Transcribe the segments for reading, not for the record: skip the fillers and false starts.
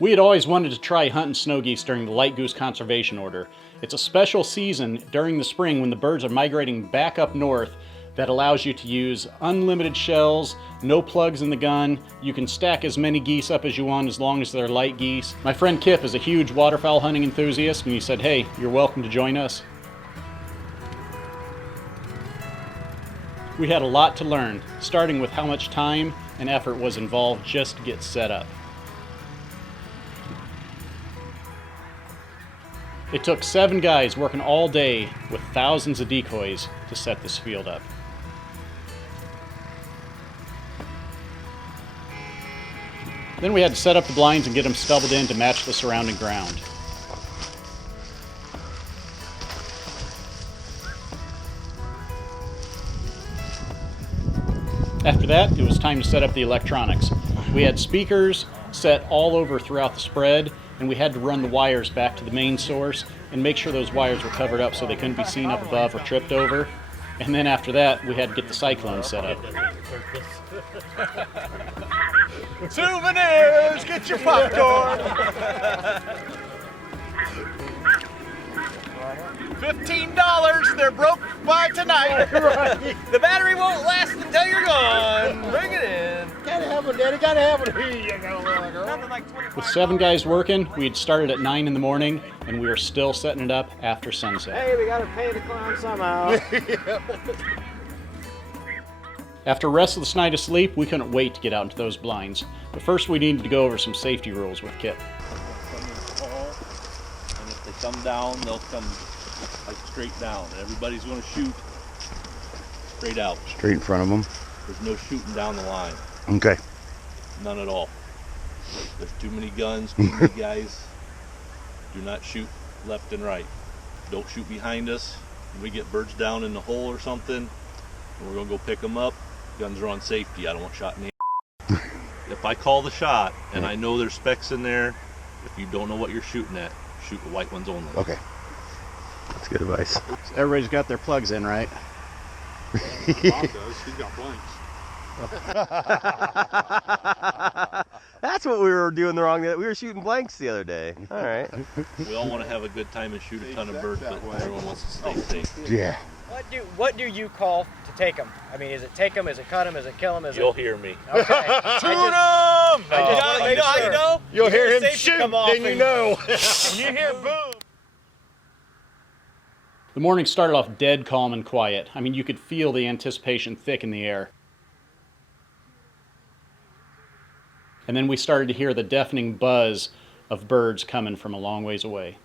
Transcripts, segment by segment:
We had always wanted to try hunting snow geese during the light goose conservation order. It's a special season during the spring when the birds are migrating back up north that allows you to use unlimited shells, no plugs in the gun. You can stack as many geese up as you want as long as they're light geese. My friend Kip is a huge waterfowl hunting enthusiast, and he said, hey, you're welcome to join us. We had a lot to learn, starting with how much time and effort was involved just to get set up. It took 7 guys working all day with thousands of decoys to set this field up. Then we had to set up the blinds and get them stubbled in to match the surrounding ground. After that, it was time to set up the electronics. We had speakers set all over throughout the spread, and we had to run the wires back to the main source and make sure those wires were covered up so they couldn't be seen up above or tripped over. And then after that, we had to get the cyclone set up. Souvenirs! Get your popcorn! $15, they're broke by tonight. Right. The battery won't last until you're gone. Bring it in. Gotta have one, Daddy. Gotta have one. Here you go, Nothing like 25. With 7 guys working, we had started at 9 in the morning, and we were still setting it up after sunset. Hey, we gotta pay the clown somehow. After a restless night of sleep, we couldn't wait to get out into those blinds. But first we needed to go over some safety rules with Kip. And if they come down, they'll come like straight down. And everybody's going to shoot straight out. Straight in front of them? There's no shooting down the line. Okay. None at all. There's too many guns, too many guys. Do not shoot left and right. Don't shoot behind us. When we get birds down in the hole or something, and we're going to go pick them up, guns are on safety. I don't want shot in the If I call the shot and I know there's specks in there, if you don't know what you're shooting at, shoot the white ones only. Okay. That's good advice. So everybody's got their plugs in, right? Bob does. He's got blanks. That's what we were doing the wrong. We were shooting blanks the other day. All right. We all want to have a good time and shoot a ton of birds, but everyone wants to stay safe. Yeah. What do you call to take them? I mean, is it take them? Is it cut them? Is it kill them? You'll hear me. Okay. Shoot them! You know how you know? You'll hear him safety shoot, come off then you and- know. When you hear boom. The morning started off dead calm and quiet. I mean, you could feel the anticipation thick in the air. And then we started to hear the deafening buzz of birds coming from a long ways away.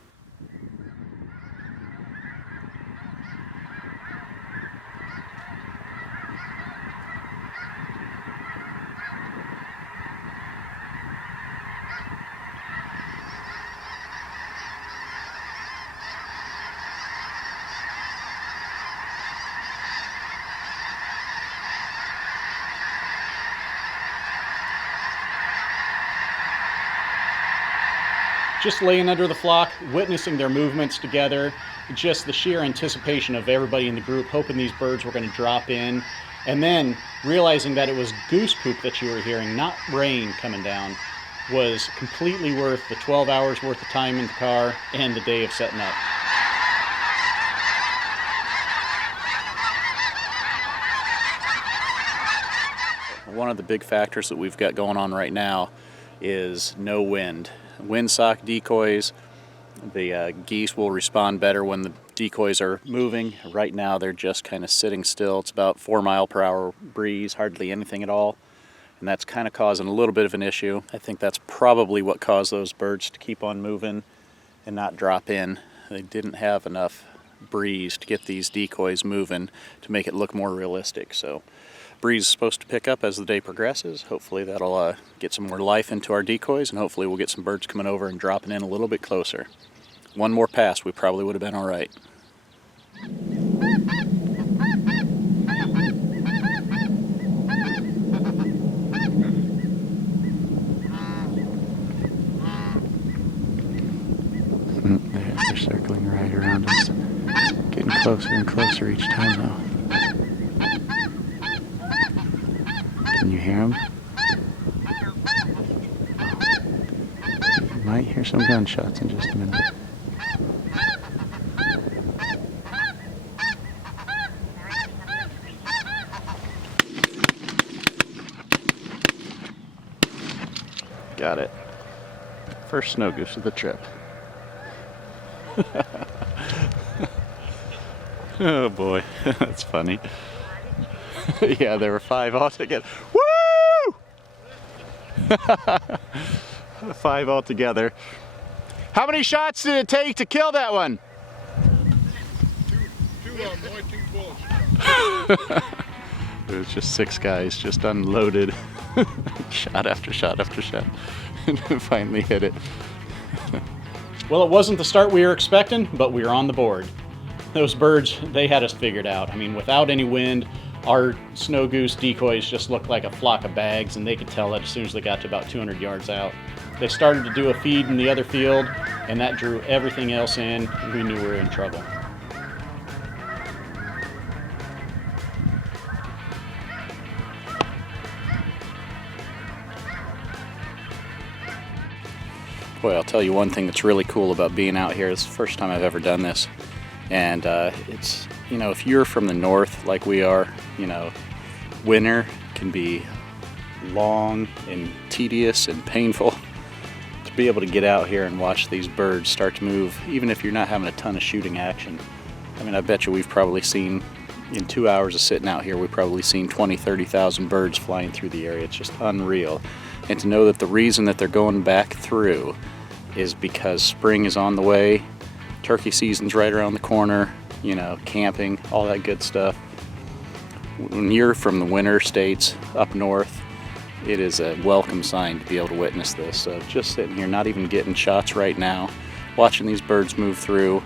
Just laying under the flock, witnessing their movements together, just the sheer anticipation of everybody in the group, hoping these birds were going to drop in, and then realizing that it was goose poop that you were hearing, not rain coming down, was completely worth the 12 hours worth of time in the car and the day of setting up. One of the big factors that we've got going on right now is no wind. Windsock decoys, the geese will respond better when the decoys are moving. Right now they're just kind of sitting still. It's about 4 mile/hour breeze, hardly anything at all. And that's kind of causing a little bit of an issue. I think that's probably what caused those birds to keep on moving and not drop in. They didn't have enough breeze to get these decoys moving to make it look more realistic. So breeze is supposed to pick up as the day progresses. Hopefully that'll get some more life into our decoys, and hopefully we'll get some birds coming over and dropping in a little bit closer. One more pass, we probably would have been all right. They're circling right around us, getting closer and closer each time though. Can you hear them? Might hear some gunshots in just a minute. Got it. First snow goose of the trip. Oh boy, that's funny. Yeah, there were 5 altogether. Woo! 5 altogether. How many shots did it take to kill that one? Two of them, boy, 2 bullets. It was just 6 guys, just unloaded. Shot after shot after shot. And finally hit it. Well, it wasn't the start we were expecting, but we were on the board. Those birds, they had us figured out. I mean, without any wind, our snow goose decoys just looked like a flock of bags, and they could tell that as soon as they got to about 200 yards out. They started to do a feed in the other field, and that drew everything else in, and we knew we were in trouble. Boy, I'll tell you one thing that's really cool about being out here. It's the first time I've ever done this. And it's, you know, if you're from the north like we are, you know, winter can be long and tedious and painful. To be able to get out here and watch these birds start to move, even if you're not having a ton of shooting action. I mean, I bet you we've probably seen, in 2 hours of sitting out here, we've probably seen 20, 30,000 birds flying through the area. It's just unreal. And to know that the reason that they're going back through is because spring is on the way, turkey season's right around the corner, you know, camping, all that good stuff. When you're from the winter states up north, it is a welcome sign to be able to witness this. So just sitting here, not even getting shots right now, watching these birds move through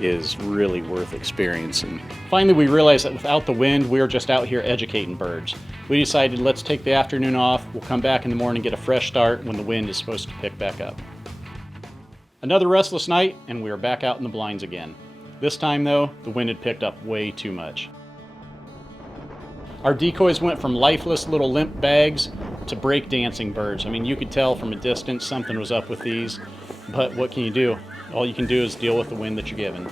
is really worth experiencing. Finally, we realized that without the wind, we were just out here educating birds. We decided, let's take the afternoon off. We'll come back in the morning, get a fresh start when the wind is supposed to pick back up. Another restless night, and we are back out in the blinds again. This time though, the wind had picked up way too much. Our decoys went from lifeless little limp bags to break-dancing birds. I mean, you could tell from a distance something was up with these, but what can you do? All you can do is deal with the wind that you're given.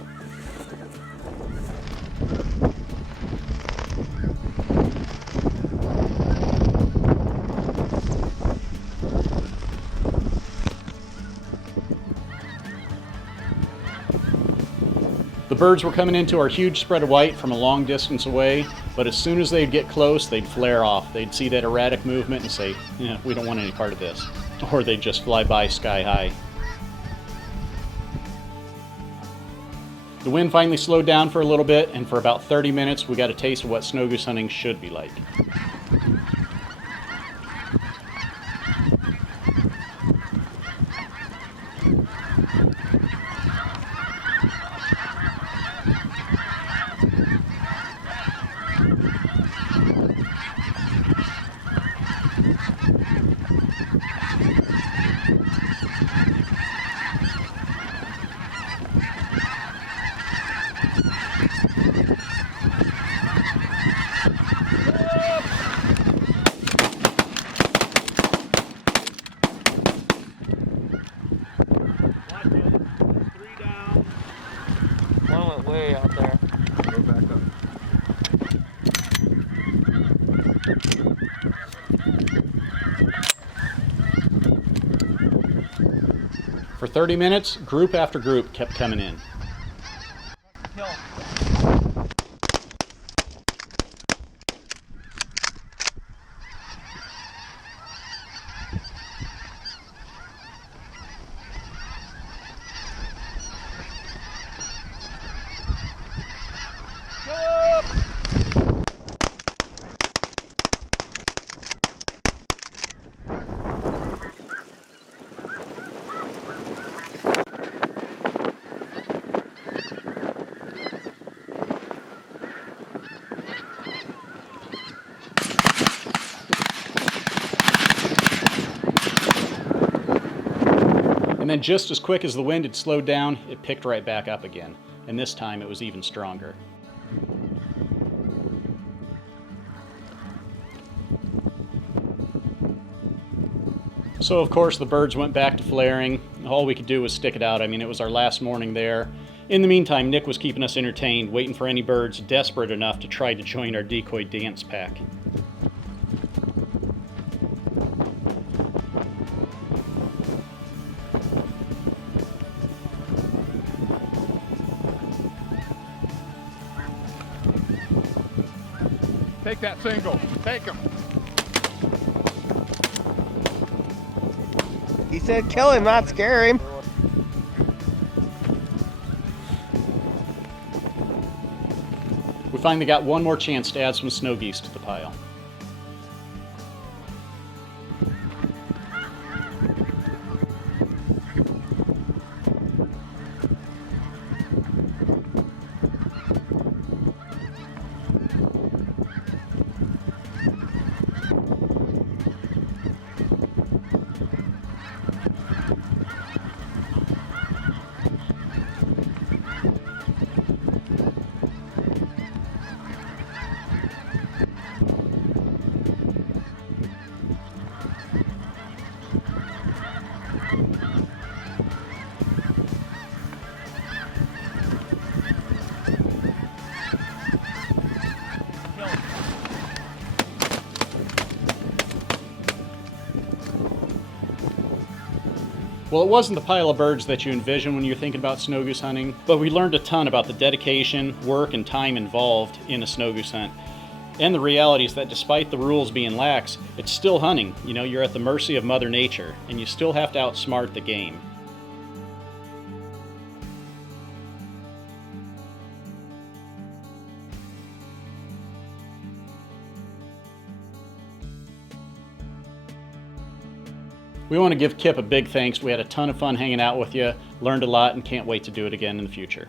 The birds were coming into our huge spread of white from a long distance away, but as soon as they'd get close, they'd flare off. They'd see that erratic movement and say, yeah, we don't want any part of this. Or they'd just fly by sky high. The wind finally slowed down for a little bit, and for about 30 minutes, we got a taste of what snow goose hunting should be like. Way out there. Go back up. For 30 minutes, group after group kept coming in. And then just as quick as the wind had slowed down, it picked right back up again. And this time it was even stronger. So of course the birds went back to flaring. All we could do was stick it out. I mean, it was our last morning there. In the meantime, Nick was keeping us entertained, waiting for any birds desperate enough to try to join our decoy dance pack. Take that single. Take him. He said kill him, not scare him. We finally got one more chance to add some snow geese to the pile. Well, it wasn't the pile of birds that you envision when you're thinking about snow goose hunting, but we learned a ton about the dedication, work, and time involved in a snow goose hunt. And the reality is that despite the rules being lax, it's still hunting. You know, you're at the mercy of Mother Nature, and you still have to outsmart the game. We want to give Kip a big thanks. We had a ton of fun hanging out with you, learned a lot, and can't wait to do it again in the future.